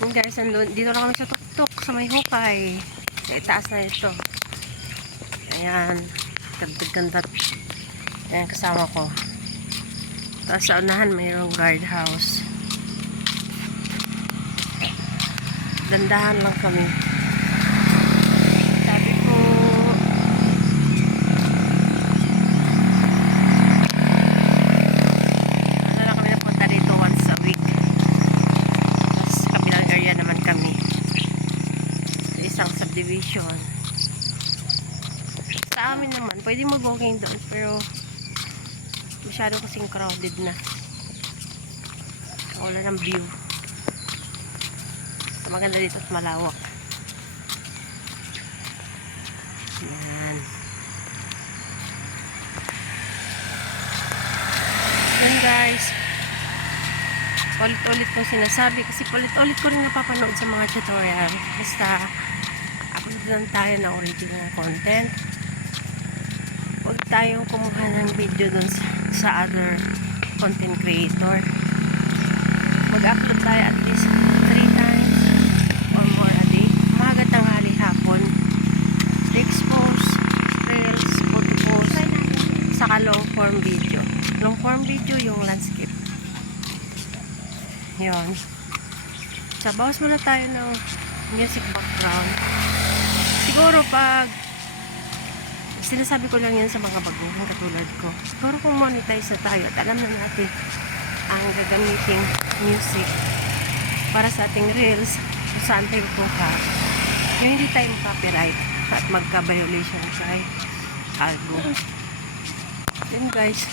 Yun guys, dito na kami sa tuktok sa may hukay. Sa itaas na ito. Ayan. Ganda-ganda. Ayan, kasama ko. Tapos sa unahan mayroong guardhouse. Dandahan lang kami. Sabi ko, ano lang kami napunta dito once a week. Tapos kabilang area naman kami. Sa isang subdivision. Sa amin naman, pwede mag-walking doon, pero masyado kasing crowded na. Wala ng view. So, maganda dito at malawak. Ayan. Yan guys. Ulit-ulit kong sinasabi kasi ulit-ulit ko rin napapanood sa mga tutorial. Basta upload lang tayo ng original content. Huwag tayong kumuha ng video dun sa other content creator. Mag-upload tayo at least 3 times or more a day. Umaga, tanghali, hapon. Expose, reels, photo post, saka long form video. Long form video yung landscape. Yun. So, bawas muna tayo ng music background. Siguro pag sinasabi ko lang yan sa mga baguhan katulad ko. Siguro kung monetize na tayo at alam na natin ang gagamiting music para sa ating reels kung saan tayo kuha, yung hindi tayo copyright at magka-violation sa album. Then guys,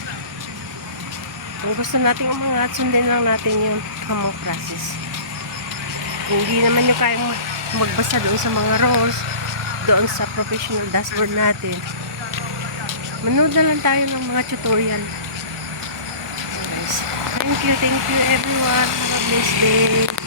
kung gusto natin umangat, sundin lang natin yung tamang process. Hindi naman yung kayang magbasa doon sa mga rules, doon sa professional dashboard natin. Manood na lang tayo ng mga tutorial. Guys, thank you everyone. Have a blessed day.